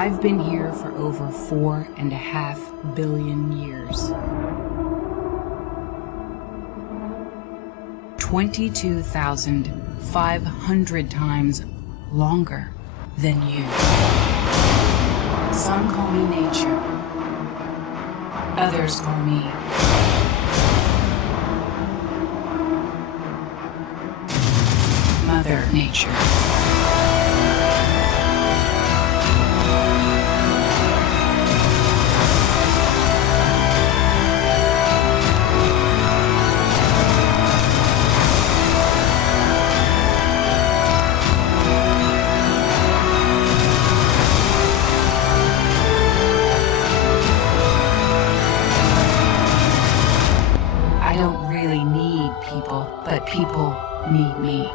I've been here for over 4.5 billion years. 22,500 times longer than you. Some call me nature. Others call me Mother Nature. I don't really need people, but people need me.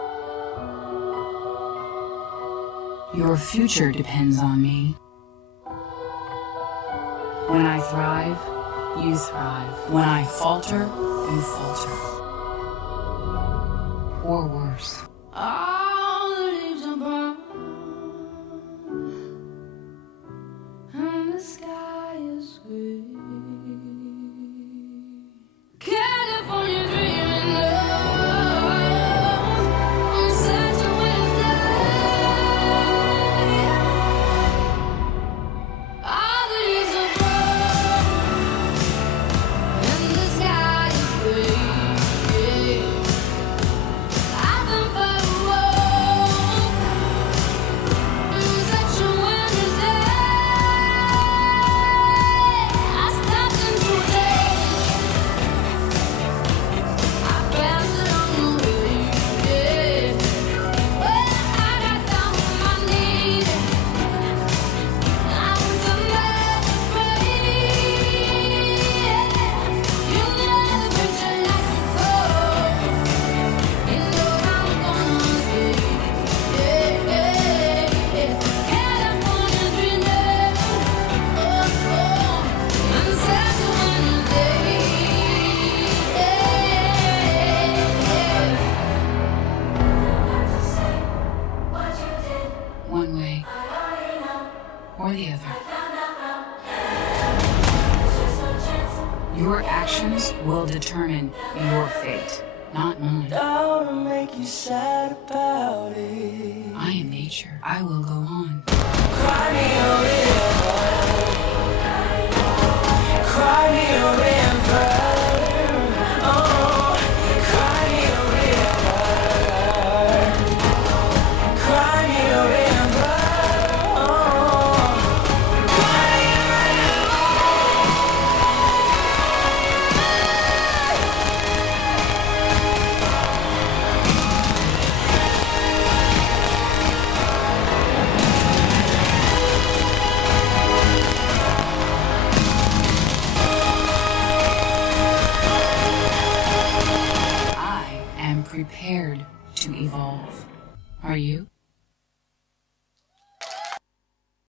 Your future depends on me. When I thrive, you thrive. When I falter, you falter. Or worse. All the leaves are brown and the sky is gray. California dreaming on such a Wednesday. All the leaves are brown and the sky is gray. I've been for a walk on such a Wednesday. I stopped in today. I passed it on the way. Well, I got down on my knees. I went to bed to pray. You know the picture like a cold. You know I'm gonna stay. California dreaming. On such a Wednesday. One way or the other. Your actions will determine your fate, not mine. Don't make you sad about it. I am nature. I will go on. Cry me a river. Cry me a river. Oh, cry me a river. Cry me a river. Oh, cry me a I am prepared to evolve. Are you?